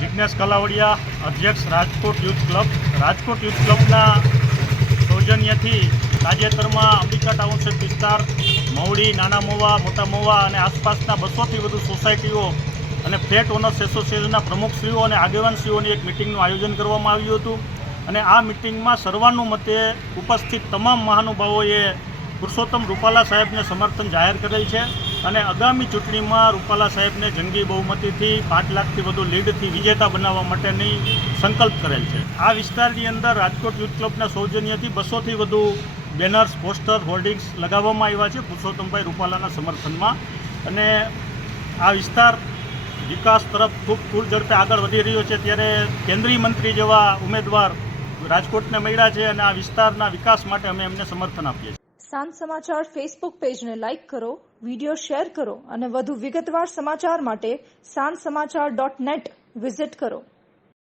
જિગ્નેશ કલાવડિયા, અધ્યક્ષ Rajkot youth club. Rajkot youth ક્લબના સૌજન્યથી તાજેતરમાં અંબિકા ટાઉનશીપ વિસ્તાર, મવડી, નાના મોવા, મોટા મોવા અને આસપાસના 200થી વધુ સોસાયટીઓ અને ફ્લેટ ઓનર્સ એસોસિએશનના પ્રમુખશ્રીઓ અને આગેવાનશ્રીઓની એક મિટિંગનું આયોજન કરવામાં આવ્યું હતું. અને આ મિટિંગમાં સર્વાનુમતે ઉપસ્થિત તમામ મહાનુભાવોએ પુરુષોત્તમ રૂપાલા સાહેબને સમર્થન જાહેર કરેલ છે અને આગામી ચૂંટણીમાં રૂપાલા સાહેબને જંગી બહુમતીથી 5 લાખથી વધુ લીડથી વિજેતા બનાવવા માટેની સંકલ્પ કરેલ છે. આ વિસ્તારની અંદર રાજકોટ યુથ ક્લબના સૌજન્યથી 200થી વધુ બેનર્સ, પોસ્ટર, હોર્ડિંગ્સ લગાવવામાં આવ્યા છે પુરુષોત્તમભાઈ રૂપાલાના સમર્થનમાં. અને આ વિસ્તાર વિકાસ તરફ ખૂબ પૂર ઝડપે આગળ વધી રહ્યો છે, ત્યારે કેન્દ્રીય મંત્રી જેવા ઉમેદવાર રાજકોટને મળ્યા છે અને આ વિસ્તારના વિકાસ માટે અમે એમને સમર્થન આપીએ છીએ. સાંજ સમાચાર ફેસબુક પેજને લાઇક કરો, વિડીયો શેર કરો અને વધુ વિગતવાર સમાચાર માટે sanssamachar.net વિઝિટ કરો.